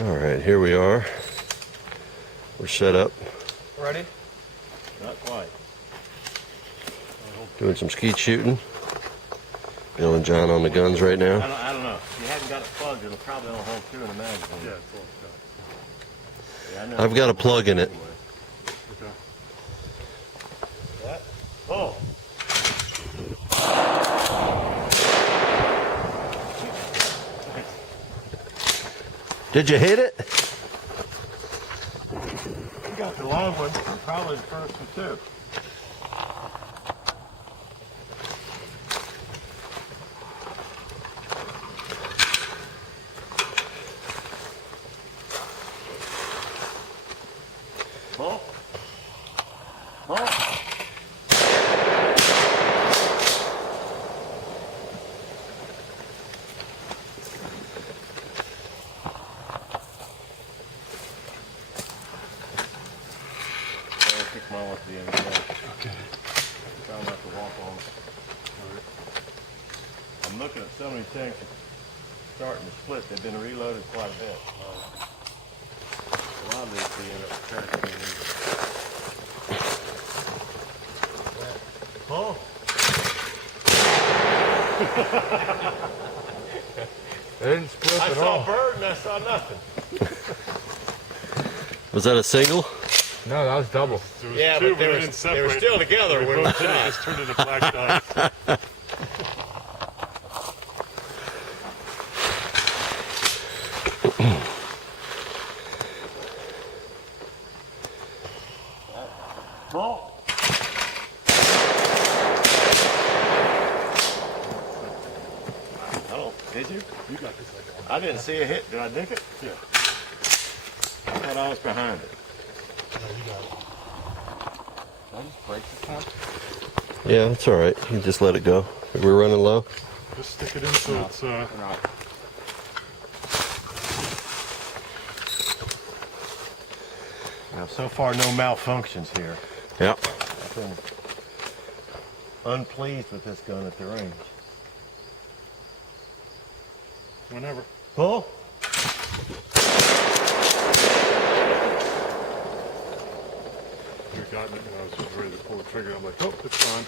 All right, here we are. We're set up, Ready? Not quite. doing some skeet shooting. Bill and John on the guns right now. I don't know. If you haven't got it plugged, it'll probably only hold two in the magazine. Yeah, it's all done. Yeah, I know. I've got a plug in it. Okay. What? Oh. Did you hit it? You got the long one. Probably the first one too. Oh. Oh. I'll kick mine off the end of the day. Okay. Try not to walk on it. I'm looking at some of these tanks starting to split. They've been reloaded quite a bit. A lot of these being up cracking. Oh. It didn't split I at saw all. a bird and I saw nothing. Was that a single? No, that was double. There was Yeah, two, but they we were, didn't they were separate. still together We when we both hit it, shot. just turned into black dots. Oh. Oh, did you? You got this like I didn't see a hit. Did I nick it? Yeah. I thought I was behind it. No, you got it. Did I just break this one? Yeah, it's all right. You just let it go. We're running low. Just stick it in so it's, Not. Now, so far, no malfunctions here. Yeah. I've been unpleased with this gun at the range. whenever. Pull. You got it, and I was just ready to pull the trigger. I'm like, oh, it's gone.